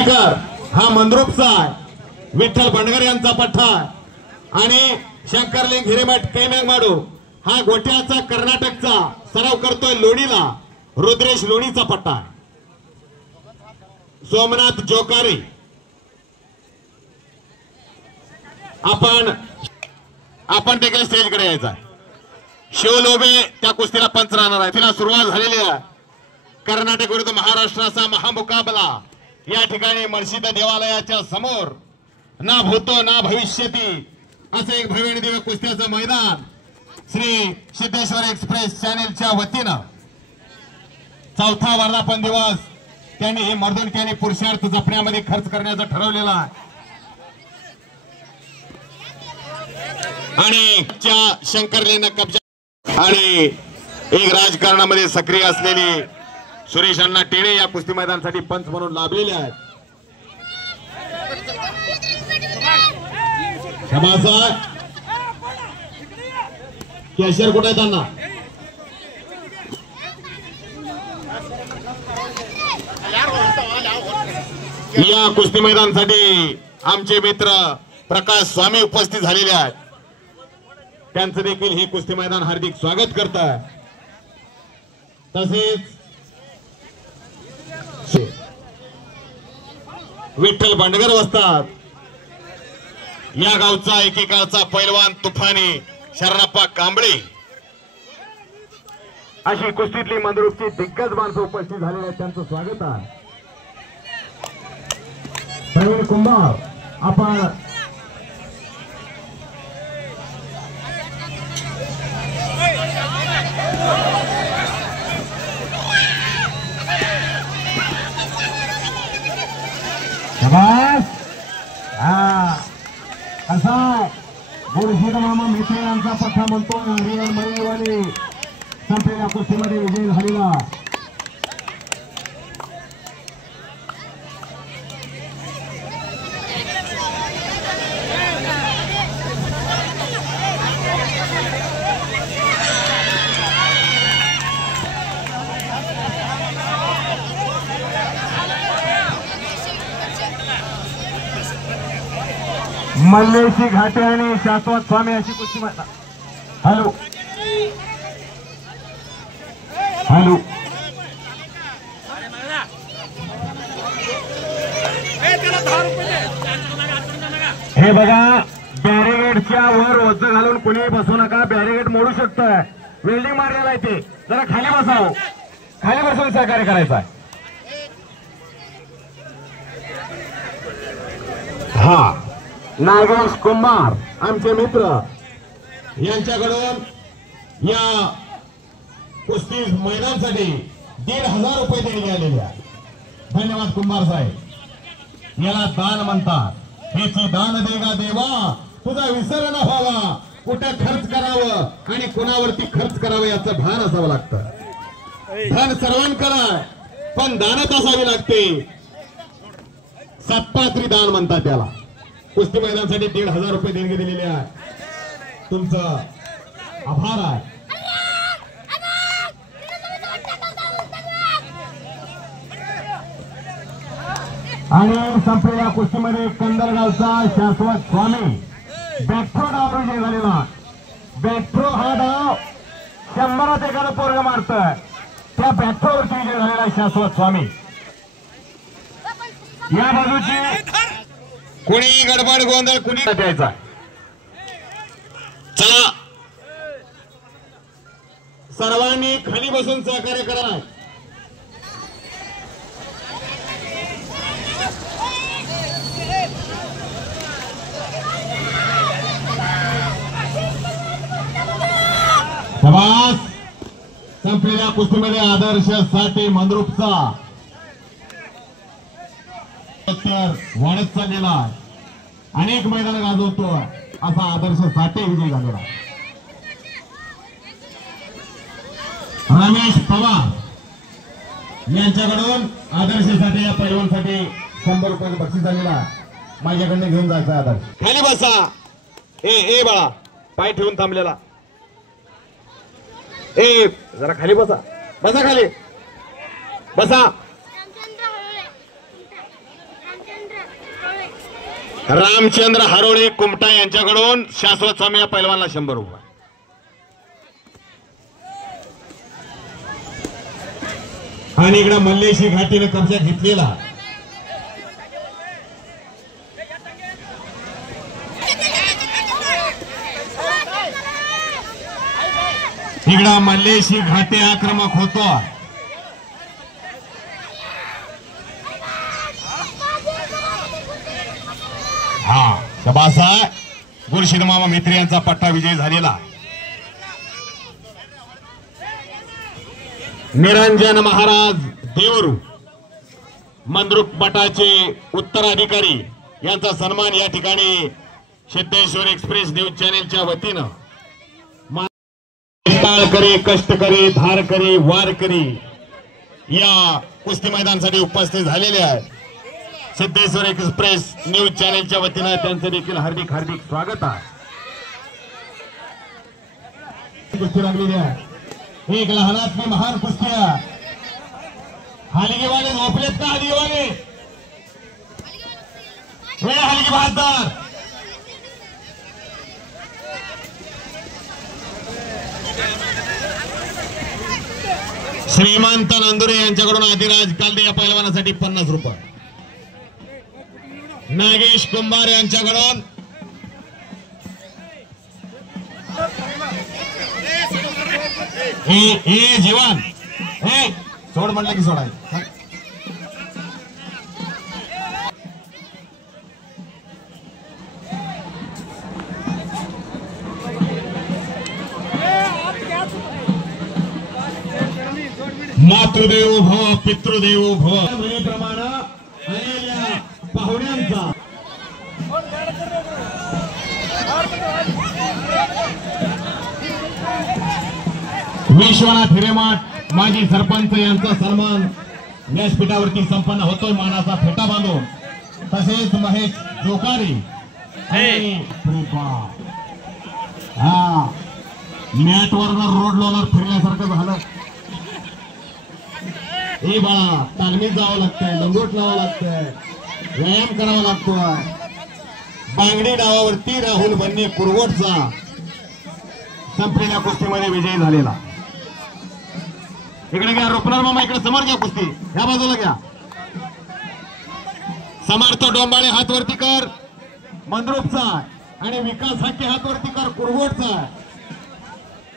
शेखर हा मंद्रुपचा आहे, विठ्ठल बंडगर यांचा पठ्ठा आणि शंकरलिंग हिरेमठ केमेंगमाडू हा गोट्याचा कर्नाटकचा सराव करतोय लोणीला, रुद्रेश लोणीचा पट्टा आहे. सोमनाथ जोकारी आपण देखील स्टेजकडे यायचा आहे. शिवलोबे त्या कुस्तीला पंच राहणार आहे. तिला सुरुवात झालेली आहे. कर्नाटक विरुद्ध महाराष्ट्राचा महामुकाबला या ठिकाणी मर्शिद देवालयाच्या समोर ना भूतो ना भविष्यती असं एक भव्य आणि दिव्य कुस्त्याचं मैदान श्री सिद्धेश्वर एक्सप्रेस चॅनेलच्या वतीनं चौथा वर्धापन दिवस त्यांनी हे मर्दुनकी आणि पुरुषार्थ जपण्यामध्ये खर्च करण्याचं ठरवलेलं आहे. आणि त्या शंकरलेनं कब्जा आणि एक राजकारणामध्ये सक्रिय असलेली सुरेश अण्णा टेणे या कुस्ती मैदानासाठी पंच म्हणून लाभलेले आहेत. कॅशियर कुठे त्यांना या कुस्ती मैदानासाठी आमचे मित्र प्रकाश स्वामी उपस्थित झालेले आहेत. त्यांचं देखील हे कुस्ती मैदान हार्दिक स्वागत करत आहे. तसेच विठ्ठल बंडगर वस्तात या गावचा एकेकाळचा पैलवान तुफानी शरणप्पा कांबळे अशी कुस्तीतली मंद्रुपची दिग्गज माणसं उपस्थित झालेली आहेत. त्यांचं स्वागत आहे. प्रवीण कुंभार आपण असा गुरुशिद मामा मित्रे यांचा पठ्ठा म्हणतो. हरिहर मरेवाले संपलेल्या कुस्तीमध्ये विजय झालेला. मल्लेशी घाटे आणि शाश्वत स्वामी अशी कुस्ती मैदान. हॅलो हॅलो हे बघा, बॅरिगेडच्या वर ओझं घालून कुणी बसू नका. बॅरिगेड मोडू शकतोय. वेल्डिंग मारलेला आहे ते. जरा खाली बसावं. खाली बसून सहकार्य करायचं आहे. हा नागेश कुमार आमचे मित्र यांच्याकडून या कुस्ती मैदानासाठी 1,500 रुपये देणगी आलेली आहे. धन्यवाद कुंभार साहेब. याला दान म्हणतात. हेची दान देगा देवा, तुझा विसर न व्हावा. कुठे खर्च करावं आणि कुणावरती खर्च करावं याचं भान असावं लागतं. धन सर्वांकडे पण दानच असावी लागते. सत्पात्री दान म्हणतात त्याला. कुस्ती मैदानासाठी 1,500 रुपये देणगी दिलेले आहे. तुमचं आभार आहे. आणि संपलेल्या कुस्तीमध्ये कंदरगावचा शाश्वत स्वामी बॅकथ्रो डाव विजय झालेला. बॅकथ्रो हा डाव 100त एखादं पोरग मारतोय. त्या बॅकथ्रोवरती विजय झालेला शाश्वत स्वामी. या बाजूची कुणी गडबड गोंधळ कुणी द्यायचा. चला सर्वांनी खाली बसून सहकार्य करा. शाबास. संपलेल्या कुस्तीमध्ये आदर्श साठी मंद्रुपचा वाढत चाललेला. अनेक मैदान गाजवतो असा आदर्श साठे विजय झालेला. रमेश पवार यांच्याकडून आदर्शसाठी या पैलवानसाठी 100 रुपये बक्षीस झालेला. माझ्याकडनं घेऊन जायचा आदर्श. खाली बसा. ए बाळा, पाय ठेवून थांबलेला. जरा खाली बसा. बसा खाली बसा. रामचंद्र हरोळे कुमटा यांच्याकडून शाश्वत स्वामी या पैलवानला 100 रुपये. आणि इकडे मल्लेशी घाटीने कब्जा घेतलेला. इकडे मल्लेशी घाटे आक्रमक होतो. हा शबासा गुरुशिद मामा मित्र यांचा पट्टा विजय झालेला. निरंजन महाराज देवरू मंद्रुप मठाचे उत्तराधिकारी यांचा सन्मान या ठिकाणी सिद्धेश्वर एक्सप्रेस न्यूज चॅनेलच्या वतीनं ताळकरी कष्टकरी धारकरी वारकरी या कुस्ती मैदानासाठी उपस्थित झालेले आहेत. सिद्धेश्वर एक्सप्रेस न्यूज चॅनेलच्या वतीनं त्यांचं देखील हार्दिक हार्दिक स्वागत आहे. कुस्ती लागलेली आहे. एक लहानातली महान कुस्त्या. हलगीवाले झोपलेत का? हलगीवाले हलगी बहादर श्रीमंत नंदुरे यांच्याकडून आदिराज कालदे या पैलवानासाठी 50 रुपये. नागेश कुंभार यांच्याकडून हे जीवन हे सोड म्हटलं की सोडाय. मातृदेवो भव पितृदेवो भव म्हणेप्रमाणे आलेल्या पाहुण्यांचा विश्वनाथ हिरेमठ माजी सरपंच यांचा सन्मान व्यासपीठावरती संपन्न होतोय. मानाचा फेटा बांधून. तसेच महेश जोकारी हा मॅटवर रोड रोलर फिरल्यासारखं झालं. हे बाळा तालमीत जावं लागतंय, लंगोट लावावं लागतंय, व्यायाम करावा लागतोय. बांगडी डावावरती राहुल बन्ने कुरवटचा संपलेल्या कुस्तीमध्ये विजयी झालेला. इकडे घ्या रोपणार मामा, इकडे समोर घ्या कुस्ती, ह्या बाजूला घ्या. समर्थ डोंबाळे हातवरती कर मंद्रुपचा आणि विकास हाके हातवरती कर कुरवटचा.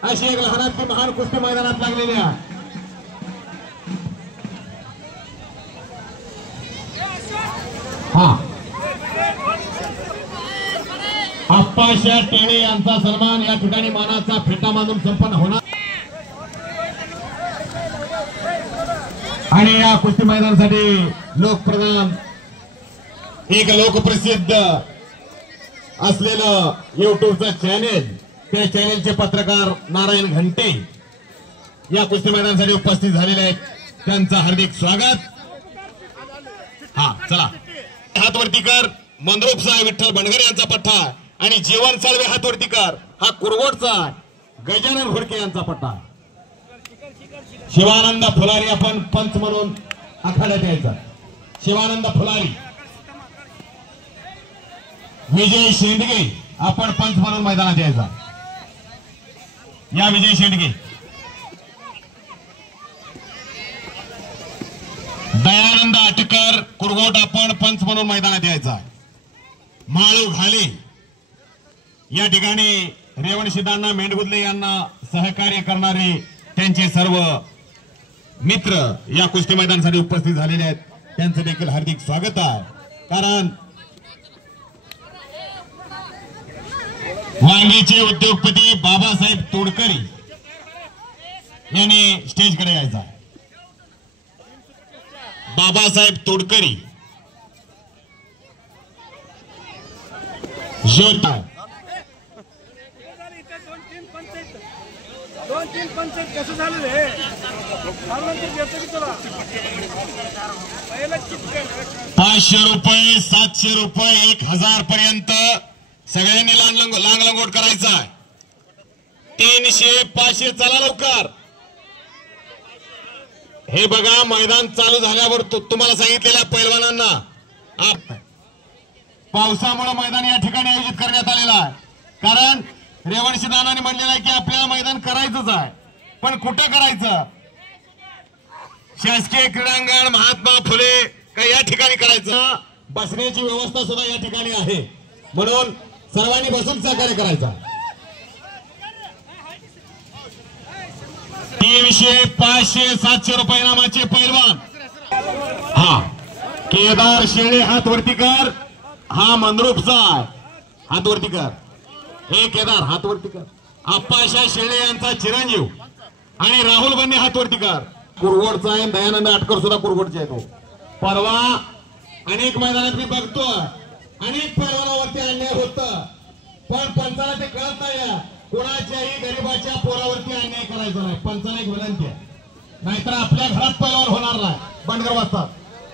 अशी एक लहानातली महान कुस्ती मैदानात लागलेली आहे. हा आप्पाशा टेणे यांचा सन्मान या ठिकाणी मानाचा फेटा बांधून संपन्न होणार. आणि या कुस्ती मैदानासाठी लोकप्रधान एक लोकप्रसिद्ध असलेलं युट्यूबचं चॅनेल, त्या चॅनेलचे पत्रकार नारायण घंटे या कुस्ती मैदानासाठी उपस्थित झालेले आहेत. त्यांचं हार्दिक स्वागत. हा चला हातवरती कर मंद्रुपचा विठ्ठल बनगर यांचा पट्टा आणि जीवन साळवे हातवरती कर हा कुरवटचा गजानन घोडके यांचा पट्टा. शिवानंद फुलारी आपण पंच म्हणून आखाड्यात यायचा. शिवानंद फुलारी. विजय शेंडगे आपण पंच म्हणून मैदानात यायचा. या विजय शेंडगे. दयानंद आटकर कुरगोट आपण पंच म्हणून मैदानात यायचा. माळू घाले या ठिकाणी रेवणसिद्धांना मेंढगुदले यांना सहकार्य करणारे त्यांचे सर्व मित्र या कुस्ती मैदानासाठी उपस्थित झालेले आहेत. त्यांचं देखील हार्दिक स्वागत आहे. कारण वांगीचे उद्योगपती बाबासाहेब तोडकरी यांनी स्टेजकडे यायचा. बाबासाहेब तोडकरी जोता कसं झालं रे? 500 रुपये 700 रुपये 1000 पर्यंत सगळ्यांनी लांगलंगोट करायचा. 300 500 चला लवकर. हे बघा मैदान चालू झाल्यावर तुम्हाला सांगितलेल्या पैलवानांना पावसामुळे मैदान या ठिकाणी आयोजित करण्यात आलेलं आहे. कारण रेवणशी दानाने म्हणलेलं आहे की आपल्याला मैदान करायचंच आहे, पण कुठं करायचं? शासकीय क्रीडांगण महात्मा फुले का या ठिकाणी करायचं? बसण्याची व्यवस्था सुद्धा या ठिकाणी आहे, म्हणून सर्वांनी बसून सहकार्य करायचा. 300, 500, 700 रुपये इनामाचे पैलवान. हा केदार शेळे हात वरती कर. हा मंद्रुपचा हात वरती कर. हे केदार हात वरती कर. आप्पाशा शेळे यांचा चिरंजीव आणि राहुल बन्ने हात वरती कर. कुरवडचा आहे. दयानंद आटकर सुद्धा कुरवडचे आहे. तो परवा अनेक मैदानात मी बघतो, अनेक पैलवानावरती अन्याय होत, पण पंचाला ते कळत नाही. कोणाच्याही गरीबाच्या पोरावरती अन्याय करायचा नाही. पंचाला एक विनंती आहे, नाहीतर आपल्या घरात पैलवान होणार नाही. बंडगर वाजतात.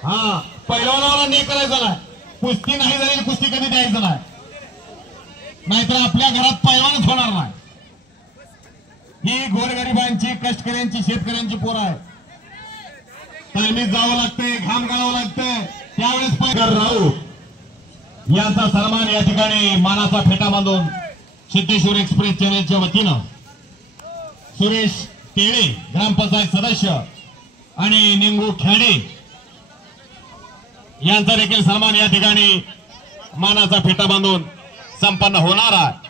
हा पैलवानावर अन्याय करायचा नाही. कुस्ती नाही झाली, कुस्ती कधी द्यायचं नाही, नाहीतर आपल्या घरात पैलवानच होणार नाही. ही गोरगरिबांची, कष्टकऱ्यांची, शेतकऱ्यांची पोरं आहे. तालमीत जावं लागतंय, घाम गाळावं लागतंय, त्यावेळेस पैलवान राऊत यांचा सन्मान या ठिकाणी मानाचा फेटा बांधून सिद्धेश्वर एक्सप्रेस चॅनेलच्या वतीनं सुरेश तेळे ग्रामपंचायत सदस्य आणि निंगू खेडे यांचा देखील सन्मान या ठिकाणी मानाचा फेटा बांधून संपन्न होणार आहे.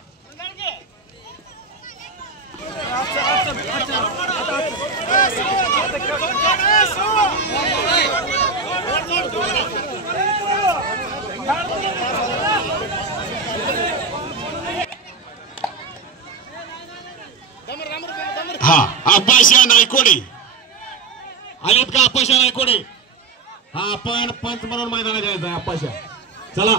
हा आप्पाशा नायकोडे आलेत का? आप्पाशा नायकोडे. हा आपण पंच म्हणून मैदानात जायचं आहे. आप्पाशा चला.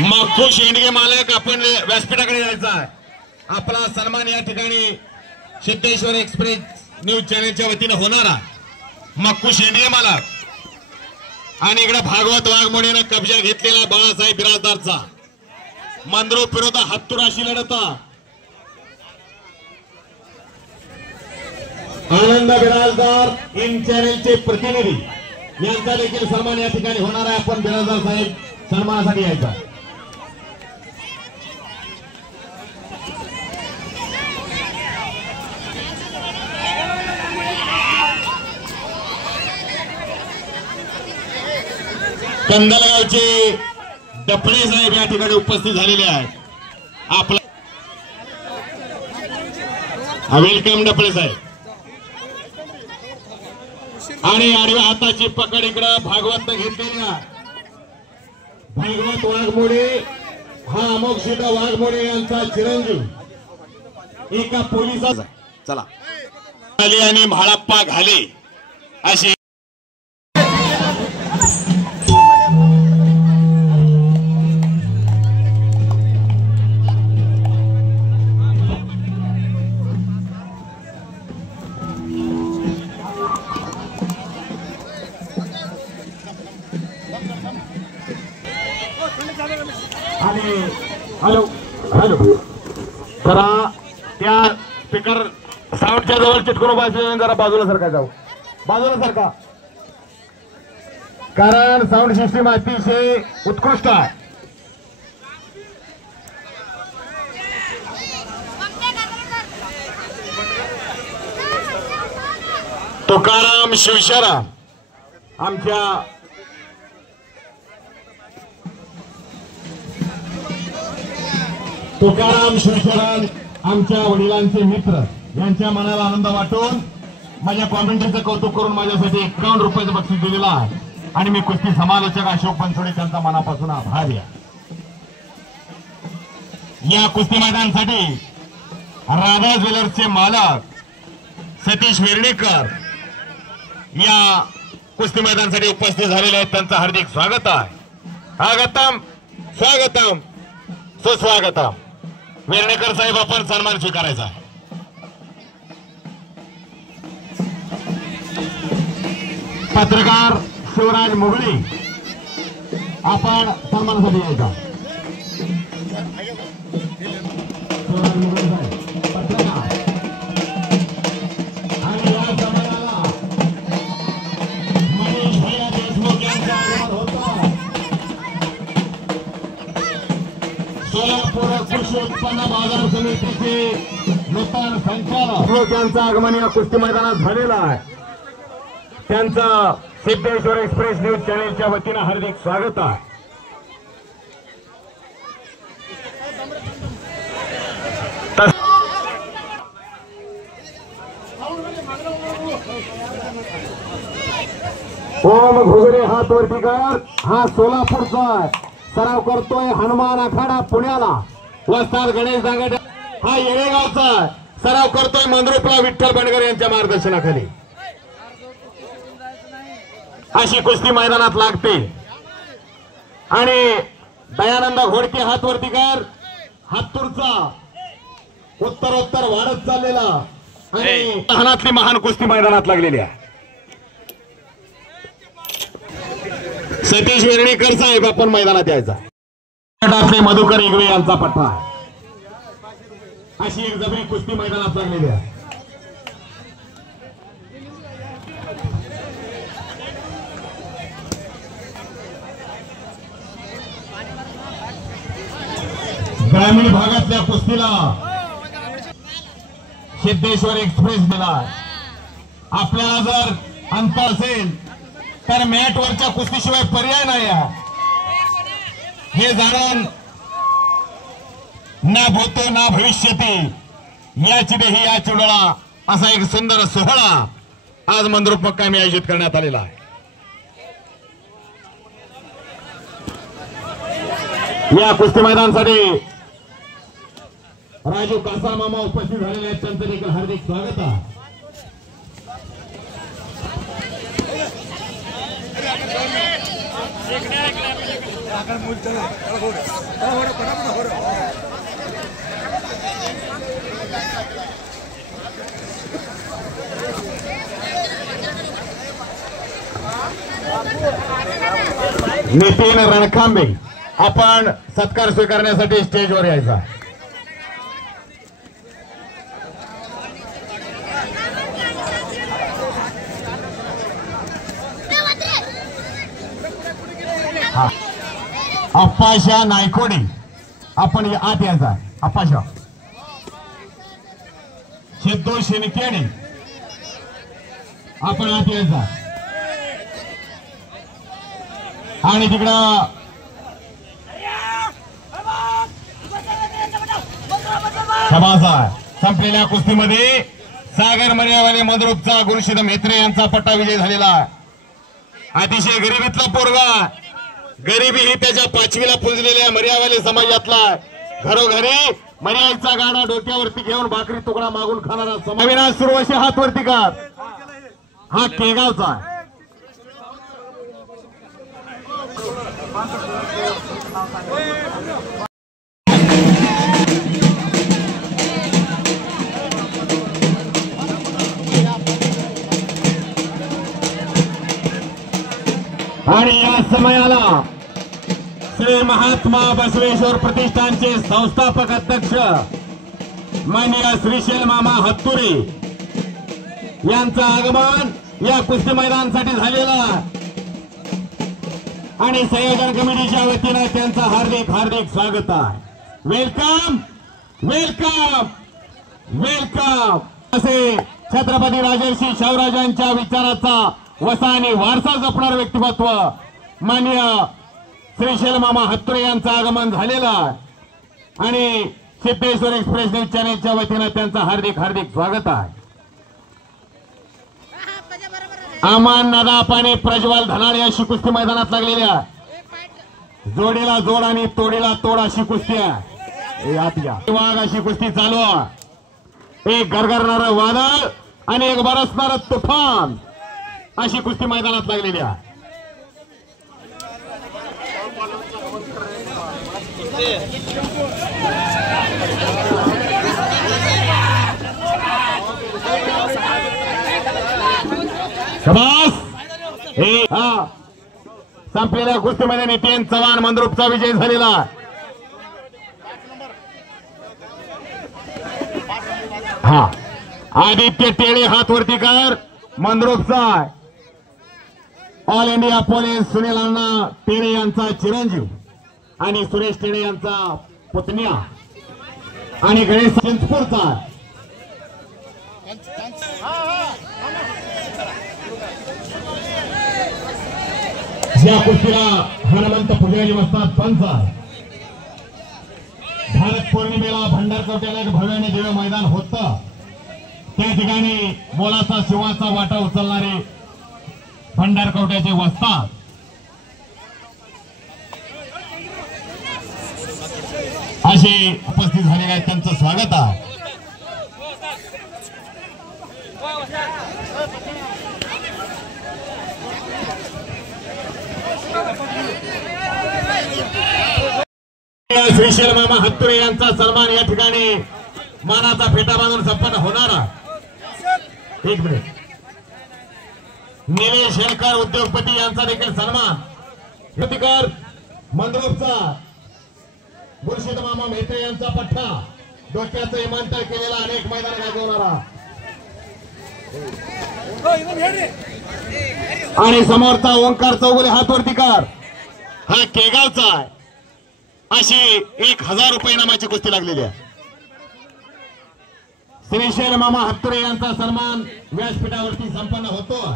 मक्कू शेंडगे मालक आपण व्यासपीठाकडे जायचं आहे. आपला सन्मान या ठिकाणी सिद्धेश्वर एक्सप्रेस न्यूज चॅनेलच्या वतीनं होणार आहे. मक्कू शेंडगे मालक आणि इकडे भागवत वाघमोडीनं कब्जा घेतलेला बाळासाहेब बिराजदारचा मंद्रुप विरोध हत्तुराशी लढत. आनंद बिराजदार इन चॅनेलचे प्रतिनिधी यांचा देखील सन्मान या ठिकाणी होणार आहे. आपण बिराजदार साहेब सन्मानासाठी यायचा. कंदलगावचे डफळे साहेब या ठिकाणी उपस्थित झालेले आहेत. आपला वेलकम डफळे साहेब. आणि आडव्या हाताची पकड इकडं भागवत घेतलेल्या भागवत वाघमोडे हा अमोघ शेठ वाघमोडे यांचा चिरंजीव एका पोलिसा चला आली आणि म्हाळप्पा घाले अशी हॅलो हॅलो जरा त्या स्पीकर साऊंडच्या जवळ चिटकून बसले. जरा बाजूला सरका, जाऊ बाजूला सरका, कारण साऊंड सिस्टीम अतिशय उत्कृष्ट आहे. तुकाराम शिवशराम आमच्या तुकाराम शिवशरण आमच्या वडिलांचे मित्र यांच्या मनाला आनंद वाटून माझ्या कॉमेंट्रीचं कौतुक करून माझ्यासाठी 51 रुपयाचं बक्षीस दिलेलं आहे. आणि मी कुस्ती समालोचक अशोक बनसोडे त्यांचा मनापासून आभार आहे. या कुस्ती मैदानासाठी राधा ज्वेलर्सचे मालक सतीश वेर्णेकर या कुस्ती मैदानासाठी उपस्थित झालेले आहेत. त्यांचं हार्दिक स्वागत आहे. स्वागतम स्वागतम सुस्वागतम. वेर्णेकर साहेब आपण सन्मान स्वीकारायचा. पत्रकार शिवराज मुगळे आपण सन्मानासाठी यायचा. शिवराज मुगळे साहेब पत्रकार आणि या समाजाला मनीष भैया सोलापूर कृषी उत्पन्न बाजार समितीचे नूतन संचालक यांचं आगमन या कुस्ती मैदानात झालेलं आहे. त्यांचं सिद्धेश्वर एक्सप्रेस न्यूज चॅनेलच्या वतीनं हार्दिक स्वागत आहे. ओम घोगरे हात वरती कर. हा सोलापूरचा सराव करतोय हनुमान आखाडा पुण्याला. वस्ताद गणेश दांगटे हा येळेगावचा सराव करतोय मंद्रुपला विठ्ठल बंडगर यांच्या मार्गदर्शनाखाली. अशी कुस्ती मैदानात लागते. आणि दयानंद घोडके हात वरती कर. हातूरचा उत्तरोत्तर वाढत चाललेला आणि लहानातली महान कुस्ती मैदानात लागलेली आहे. सतीश वेर्णेकर साहेब आपण मैदानात यायचा. मधुकर इगवे यांचा पट्टा. अशी एक जबरी कुस्ती मैदानात लागलेली आहे. ग्रामीण भागातल्या कुस्तीला सिद्धेश्वर एक्सप्रेस दिला. आपल्याला जर अंतर असेल तर मॅट वरच्या कुस्तीशिवाय पर्याय नाही. हे जाणून ना भूतो ना भविष्यती याची देही या चिडोळा असा एक सुंदर सोहळा आज मंद्रुप मुक्कामी आयोजित करण्यात आलेला आहे. या कुस्ती मैदानासाठी राजू कासा मामा उपस्थित झालेले आहेत. त्यांचं देखील हार्दिक स्वागत आहे. नितीन रणखांबे आपण सत्कार स्वीकारण्यासाठी स्टेजवर यायचा. अप्पाशा नायकोडी आपण आत यायचा. अप्पाशा सिद्धू शिनकेडी आपण आत यायचा. आणि तिकडं सभासा संपलेल्या कुस्तीमध्ये सागर मर्यावाले मंद्रुपचा गुरुशिद मेत्रे यांचा पट्टा विजय झालेला. अतिशय गरिबीतला पोरगा. गरिबी ही त्याच्या 5वीला पुजलेल्या मर्यावाले समाजातला. घरोघरी मर्याचा गाडा डोक्यावरती घेऊन भाकरी तुकडा मागून खाणारा समाविनाश सुरवशी हात वरती कर. हा केगावचा आहे. आणि या समयाला श्री महात्मा बसवेश्वर प्रतिष्ठानचे संस्थापक अध्यक्ष माननीय श्रीशैल मामा हत्तुरे यांचं आगमन या कुस्ती मैदानासाठी झालेला. आणि संयोजन कमिटीच्या वतीनं त्यांचं हार्दिक हार्दिक स्वागत आहे. Welcome welcome welcome. असे छत्रपती राजर्षी शाहूराजांच्या विचाराचा वसा आणि वारसा जपणार व्यक्तिमत्व माननीय श्रीशैल मामा हत्तुरे यांचं आगमन झालेलं आहे. आणि सिद्धेश्वर एक्सप्रेस न्यूज चॅनेलच्या वतीनं त्यांचं हार्दिक हार्दिक स्वागत आहे. अमान नदाप आणि प्रज्वल धनाळे अशी कुस्ती मैदानात लागलेल्या. जोडीला जोड आणि तोडीला तोड अशी कुस्ती आहे. वाघ अशी कुस्ती चालू आहे. एक गरगरणारं वादळ आणि एक बरसणारं तुफान अशी कुस्ती मैदानात लागलेली आहे. संपलेल्या कुस्तीमध्ये नितीन चव्हाण मंद्रुपचा विजय झालेला. हा आदित्य टेळे हात वरती कर. मंद्रुपचा ऑल इंडिया पोलीस सुनील अण्णा टेळे यांचा चिरंजीव आणि सुरेश टेळे यांचा पुतण्या आणि गणेश चिंचपूरचा या कुस्तीला हनुमंत पुजारी वस्ताद पंच. भारत पौर्णिमेला भंडारकवट्याला एक भव्याने दिव्य मैदान होतं. त्या ठिकाणी मोलाचा शिवाचा वाटा उचलणारे भंडारकवट्याचे वस्ताद असे उपस्थित झालेले आहेत. त्यांचं स्वागत आहे. श्रीशैल मामा हत्तुरे यांचा सन्मान या ठिकाणी मानाचा फेटा बांधून संपन्न होणारा. एक मिनिट. निलेश हेळकर उद्योगपती यांचा देखील सन्मान. प्रतिकार मंद्रुपचा मुर्शिद मामा मेहते यांचा पठ्ठा डोक्याचं इमानतर केलेला अनेक मैदान गाजवणारा आणि समोरचा ओंकार चौगुले हातवर्तीकार हा केगावचा आहे. अशी 1000 रुपये इनामाची कुस्ती लागलेली आहे. श्रीशैल मामा हत्तुरे यांचा सन्मान व्यासपीठावरती संपन्न होतो.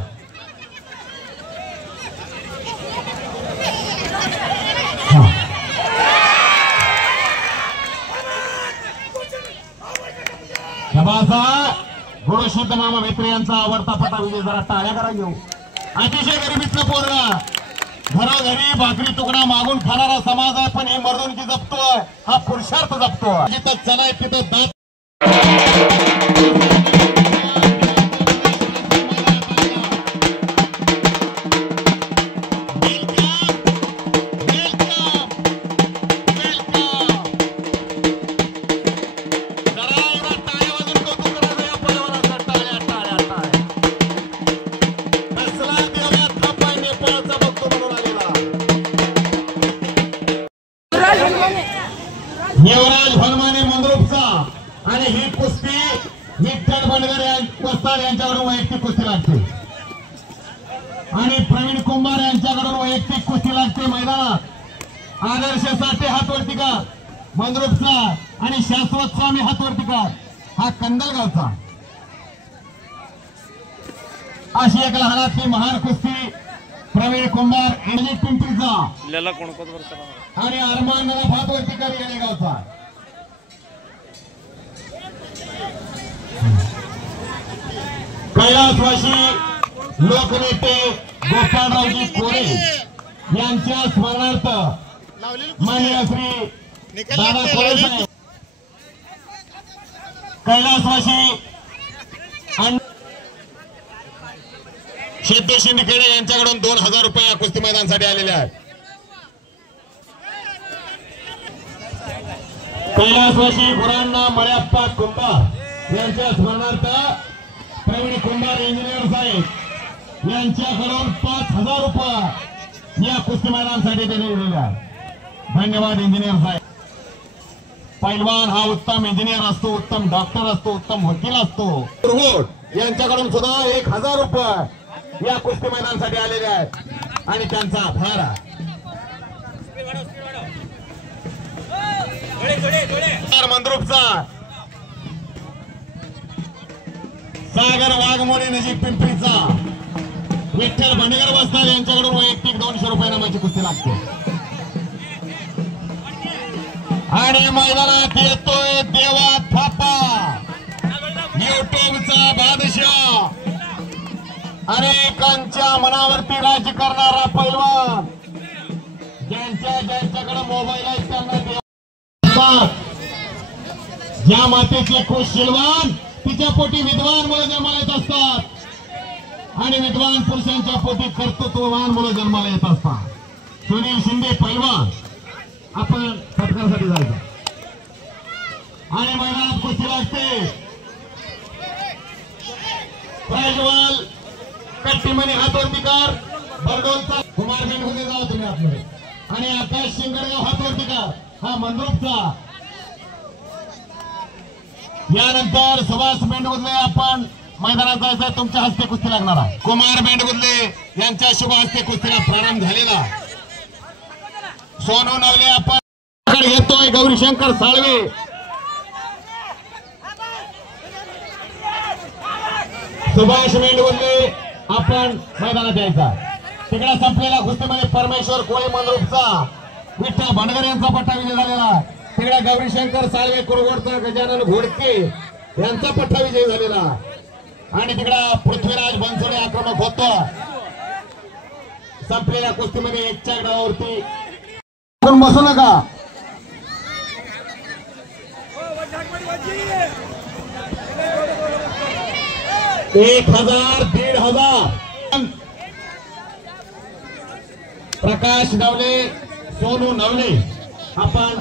गुरुसिद्ध मामा मेत्रे यांचा आवडता पटा विजय. जरा टाळ्या करा घेऊ. अतिशय गरिबीतलं पोरगा घरोघरी भाकरी तुकडा मागून खाणारा समाज आहे. पण ही मर्दुनकी जपतोय, हा पुरुषार्थ जपतोय. जिथं चलाय तिथं दात. युवराज भलमाने मंद्रुपचा आणि ही कुस्ती विठ्ठल बनगर वस्ताद यांच्याकडून वैयक्तिक कुस्ती लागते आणि प्रवीण कुंभार यांच्याकडून वैयक्तिक कुस्ती लागते मैदानात. आदर्श साठे हातवर्तीकार मंद्रुपचा आणि शाश्वत स्वामी हातवर्तीकार हा कंदलगावचा. अशी एक लहानातली महान कुस्ती प्रवीण कुंभार पिंपरीचा आणि अरमान भातवर्तीकर येणेगावचा. कैलासवासी लोकनेते गोपाळरावजी कोरे यांच्या स्मरणार्थ माननीय श्री दादा कोरे साहेब कैलासवासी सिद्धू शिंदखेडे यांच्याकडून 2000 रुपये या कुस्ती मैदानासाठी आलेले आहेत. कैलासवासी गुरांना मळ्याप्पा कुंभार यांच्या स्मरणार्थ प्रवीण कुंभार इंजिनियर साहेब यांच्याकडून 5000 रुपये या कुस्ती मैदानासाठी दिलेले आहेत. धन्यवाद इंजिनियर साहेब. पैलवान हा उत्तम इंजिनियर असतो, उत्तम डॉक्टर असतो, उत्तम वकील असतो. यांच्याकडून सुद्धा 1000 रुपये या कुस्ती मैदानासाठी आलेले आहेत आणि त्यांचा आभार आहे. मंद्रुपचा सागर वाघमोडे नजीक पिंपरीचा विठ्ठल भंडेकर वस्ताद यांच्याकडून वैयक्तिक 200 रुपये इनामाची कुस्ती लागते. आणि मैदानात येतोय देवा थापा युट्यूबचा बादशाह अनेकांच्या मनावरती राज्य करणारा पैलवान ज्यांच्याकडे मोबाईल आहे त्यांना ज्या मातेचे खुश शिलवान तिच्या पोटी विद्वान मुलं जन्माला येत असतात आणि विद्वान पुरुषांच्या पोटी कर्तृत्ववान मुलं जन्माला येत असतात. सुनील शिंदे पैलवान आपण सत्कारासाठी जायचं आणि मैदानात कुस्ती लागते. प्राजवाल कट्टीमणी हातवर्तीकार बरडोलचा कुमार बेंडगुदे जाऊ तुम्ही आपल्याकडे आणि आकाश शिंगडगाव हातवर्तीकार हा मंद्रुपचा. यानंतर सुभाष बेंडगुदले आपण मैदानात जायचं. तुमच्या हस्ते कुस्ती लागणार आहे. कुमार बेंडगुदले यांच्या शुभ हस्ते कुस्तीला प्रारंभ झालेला. सोनू नवले आपण घेतोय. गौरीशंकर साळवे सुभाष मेंढवल्ले आपण मैदानात यायचा. तिकडे संपलेला कुस्तीमध्ये परमेश्वर कोळी मंद्रुपचा विठ्ठल भांडगर यांचा पट्टा विजय झालेला. तिकडे गौरीशंकर साळवे कुरगोडचा गजानन घोडके यांचा पट्टा विजय झालेला. आणि तिकडे पृथ्वीराज बनसोडे आक्रमक होतो. संपलेल्या कुस्तीमध्ये एकच्या गडावरती बसू नका. 1000 1500 प्रकाश नवले सोनू नवले आपण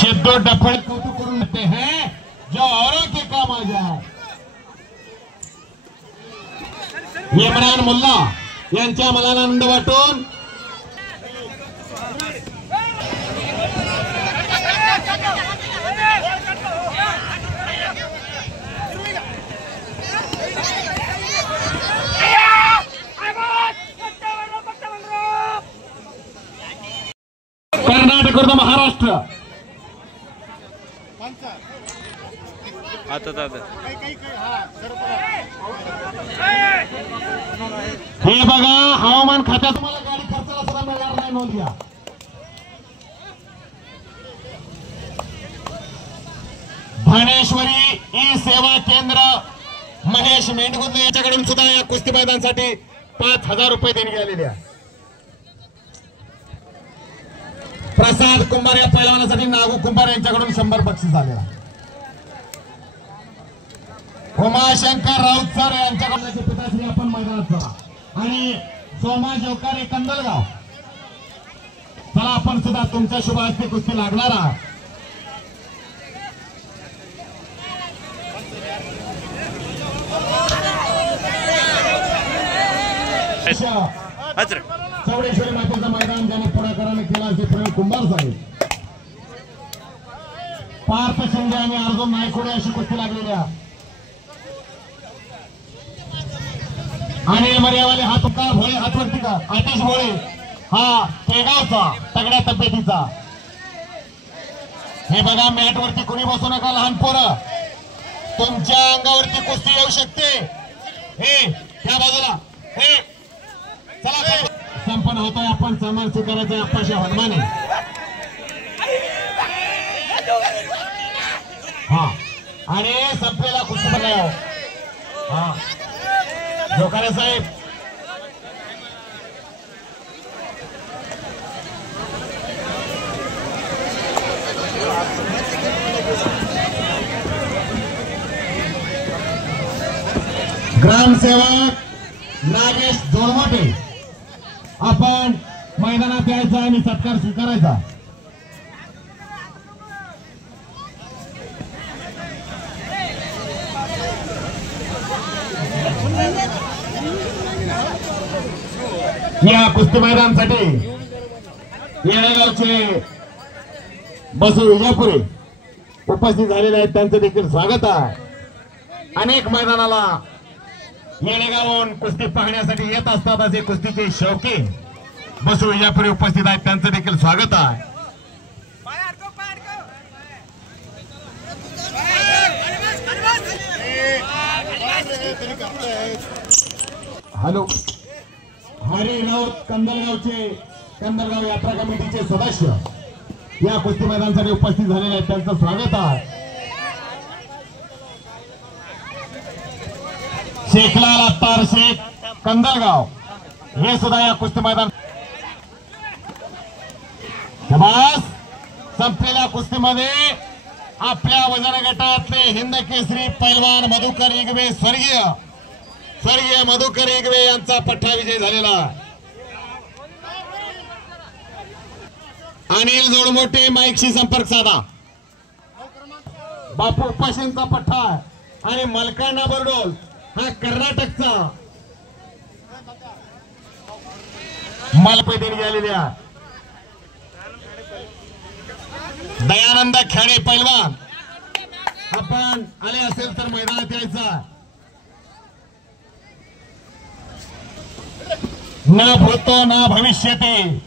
शिद्दो डफड़ कौतुक करून देते हैं जो औरों के काम आ जाए. इम्रान मुल्ला यांच्या मनाला आनंद वाटून कर्नाटक विरुद्ध महाराष्ट्र. हे बघा हवामान खात्यात तुम्हाला गाडी खर्चाला सुद्धा मिळणार नाही. नोंद घ्या. भानेश्वरी ई सेवा केंद्र महेश मेंढगुंदे यांच्याकडून सुद्धा या कुस्ती मैदानासाठी 5000 रुपये देणगी आलेली आहे. प्रसाद कुंभार या पैलवानासाठी नागू कुंभार यांच्याकडून 100 बक्षीस आलेला. उमाशंकर राऊत सर यांच्याकडून पिताश्री आपण मैदानात चला. आणि सोमा जोकारे कंदलगाव चला आपण सुद्धा तुमच्या शुभ हस्ते कुस्ती लागणार आहात. चौडेश्वरी मातेचं मैदान ज्याने पुढाकाराने केला असे प्रवीण कुंभार साहेब. पार्थ शिंदे आणि अर्जुन नायकोडे अशी कुस्ती लागलेली आहे. आणि मर्यावाले हा तुका भोळे हातवरती का आतिश भोळे हा पेगावचा तगड्या तब्येतीचा. हे बघा मॅटवरती कोणी बसू नका. लहान पोरं तुमच्या अंगावरती कुस्ती येऊ शकते. हे त्या बाजूला हे चला संपन्न होतोय. आपण सन्मान स्वीकारायचा अप्पाशा हनुमाने. हा आणि संपलेला कुस्ती बनाव. हा जोकारे साहेब ग्रामसेवक नागेश जोडमोटे आपण मैदानात यायचा आणि सत्कार स्वीकारायचा. या कुस्ती मैदानासाठी येळेगावचे बसू विजापुरे उपस्थित झालेले आहेत. त्यांचं देखील स्वागत आहे. अनेक मैदानाला येळेगावहून कुस्ती पाहण्यासाठी येत असतात असे कुस्तीचे शौकीन बसू विजापुरे उपस्थित आहेत. त्यांचं देखील स्वागत आहे. हॅलो हरिराव कंदलगाव यात्रा कमिटीचे सदस्य या कुस्ती मैदानासाठी उपस्थित झालेले आहेत. त्यांचं स्वागत आहे. शेखलाल अत्तार शेख कंदलगाव हे सुद्धा या कुस्ती मैदान. संपलेल्या कुस्तीमध्ये आपल्या वजन गटातले हिंद केसरी पैलवान मधुकर इगवे स्वर्गीय मधुकर इगवे यांचा पट्टा विजय झालेला. अनिल जोडमोटे माईकशी संपर्क साधा. बापू उपाशींचा पट्टा आणि मलकांना बरडोल हा कर्नाटकचा मालपै देणगी आलेली आहे. दयानंद खेडे पैलवान आपण आले असेल तर मैदानात यायचा. न भूतो न भविष्यती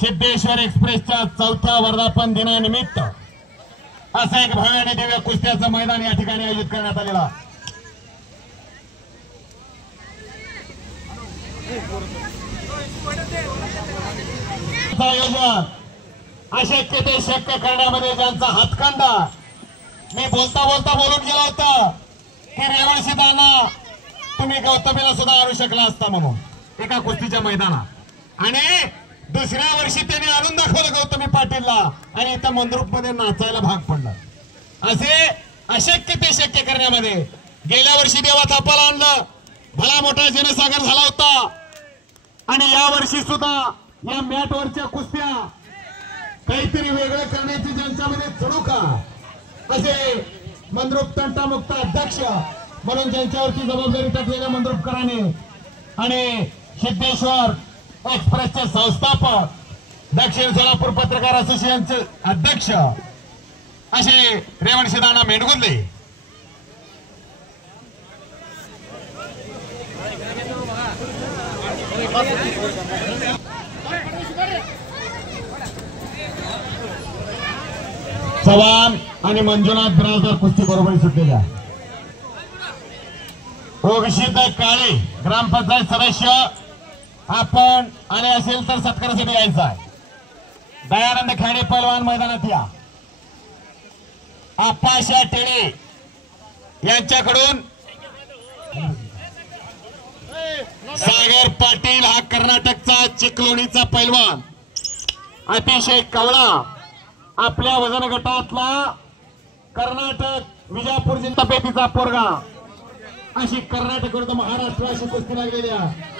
सिद्धेश्वर एक्सप्रेसच्या 4थ्या वर्धापन दिनानिमित्त असं एक भव्य आणि दिव्य कुस्त्याचं मैदान या ठिकाणी आयोजित करण्यात आलेला. आयोजन अशक्य ते शक्य करण्यामध्ये ज्यांचा हातखंडा, मी बोलता बोलता बोलून गेलो होतो की रेवणसिद्धांना तुम्ही गौतमीला सुद्धा आणू शकला असता म्हणून एका कुस्तीच्या मैदानात, आणि दुसऱ्या वर्षी त्यांनी आणून दाखवलं गौतमी पाटीलला आणि इथं मंद्रुप मध्ये नाचायला भाग पडलं. असे अशक्य ते शक्य करण्यामध्ये गेल्या वर्षी देवा थापाला आणलं, भला मोठा जनसागर झाला होता, आणि या वर्षी सुद्धा या मॅटवरच्या कुस्त्या काहीतरी वेगळं करण्याची ज्यांच्यामध्ये चढूका, असे मंद्रुप तंटामुक्त अध्यक्ष म्हणून ज्यांच्यावरती जबाबदारी टाकलेल्या मंद्रुपकरांनी आणि सिद्धेश्वर एक्सप्रेसचे संस्थापक, दक्षिण सोलापूर पत्रकार असोसिएशनचे अध्यक्ष असे रेवणसिद्धांना मेंढगुंदे चव्हाण आणि मंजुनाथ बिराजदार कुस्ती बरोबरी सुटलेल्या. ओगशीद काळे ग्रामपंचायत सदस्य आपण आले असेल तर सत्कारासाठी यायचं आहे. दयानंद खेडे पहलवान मैदानात या. आपाशा टेळे यांच्याकडून सागर पाटील हा कर्नाटकचा चिखलोणीचा पैलवान, अतिशय कवळा, आपल्या वजन गटातला कर्नाटक विजापूर जिल्हा पेटीचा पोरगा, अशी कर्नाटक विरुद्ध महाराष्ट्र अशी कुस्ती लागलेली आहे.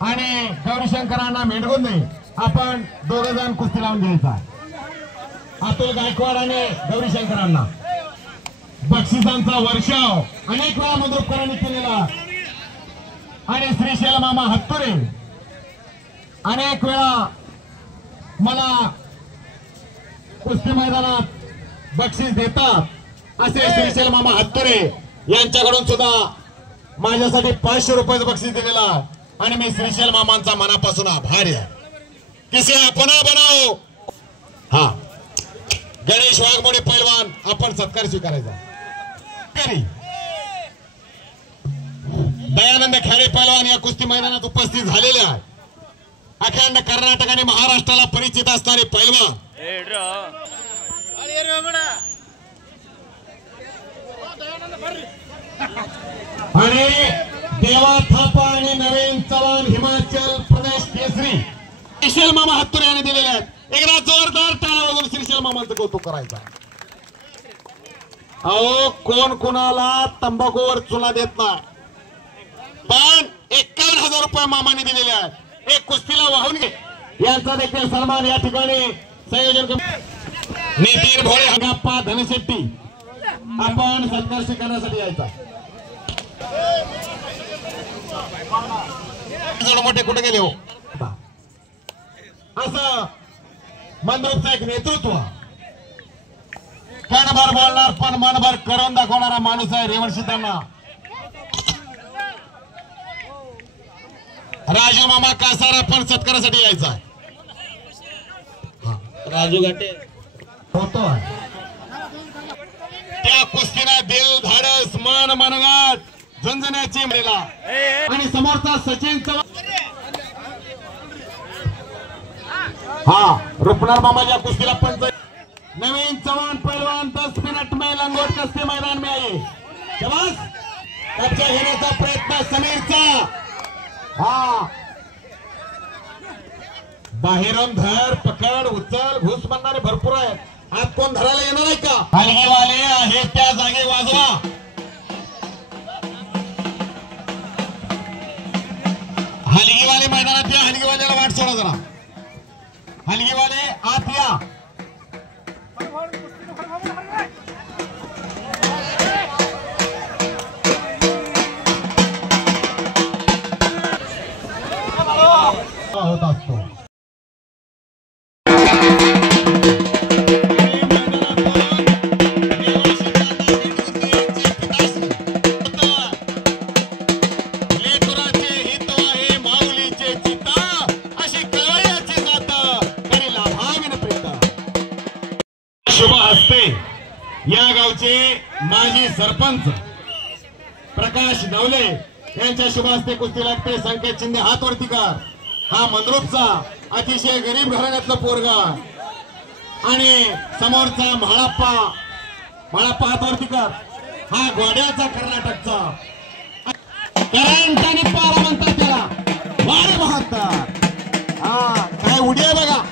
आणि गौरीशंकरांना मेंढगुंदे आपण दोघ जण कुस्ती लावून घ्यायचा. अतुल गायकवाड आणि गौरीशंकरांना बक्षिसांचा वर्षाव अनेक वेळा मंद्रुपकरांनी केलेला, आणि श्रीशैल मामा हत्तुरे अनेक वेळा मला कुस्ती मैदानात बक्षीस देतात, असे श्रीशैल मामा हत्तुरे यांच्याकडून सुद्धा माझ्यासाठी 500 रुपयाचं बक्षीस दिलेला, आणि मी श्रीशैल मामांचा मनापासून आभारी आहे. किसे अपना बनाओ. हा गणेश वाघमोडे पैलवान आपण सत्कार स्वीकारायचा. दयानंद खेडे पैलवान या कुस्ती मैदानात उपस्थित झालेले आहे. अखंड कर्नाटक आणि महाराष्ट्राला परिचित असणारे पैलवान आणि देवा थापा आणि नवीन चव्हाण हिमाचल प्रदेश केसरी श्रीशैल मामा हत्तुरे यांनी दिलेले आहेत. एकदा जोरदार टाळ्या वाजवून श्रीशैल मामांचं कौतुक करायचं. अहो कोण कोणाला तंबाखूवर चुना देत नाही, पण 51,000 रुपये मामाने दिलेले आहेत. एक कुस्तीला वाहून घे यांचा देखील सन्मान या ठिकाणी संयोजन नितीन भोळे, हंगाप्पा धनशेट्टी आपण सत्कार स्वीकारण्यासाठी यायचा. मोठे कुठे गेले हो, असं मंद्रुपचं एक नेतृत्व, क्षणभर बोलणार पण मनभर करून दाखवणारा माणूस आहे रेवणसिद्धांना. राजू मामा कासार आपण सत्कारासाठी यायचा. राजू घाटे होतो त्या कुस्तीला दिल धाडस मन मनगाट झुंजण्याची मेला, आणि समोरचा सचिन चव्हाण हा रुपनार मामाच्या कुस्तीला पंच. नवीन चव्हाण पहलवान 10 मिनट में लंगोट कुस्ती मैदान में आए. बस कब्जा घेण्याचा प्रयत्न समीरचा. हा बाहेरून धर पकड उचल घुस म्हणणारे भरपूर आहेत. आत कोण धरायला येणार आहे का? हलगीवाले आहे त्या जागे वाजवा. हलगीवाले मैदानात या. हलगीवाल्याला वाट सोडा जरा. हलगीवाले आत या. होत असतो हस्ते या गावचे माजी सरपंच प्रकाश नवले यांच्या शुभ हस्ते कुस्ती लागते. संकेत शिंदे हात वरती कर. हा मंद्रुपचा अतिशय गरीब घराण्यातला पोरगा आणि समोरचा म्हाळाप्पा हात वरती कर. हा गोड्याचा कर्नाटकचा करंट आणि पारा म्हणतात त्याला. वारे बहात्तर. हा काय उडी आहे बघा.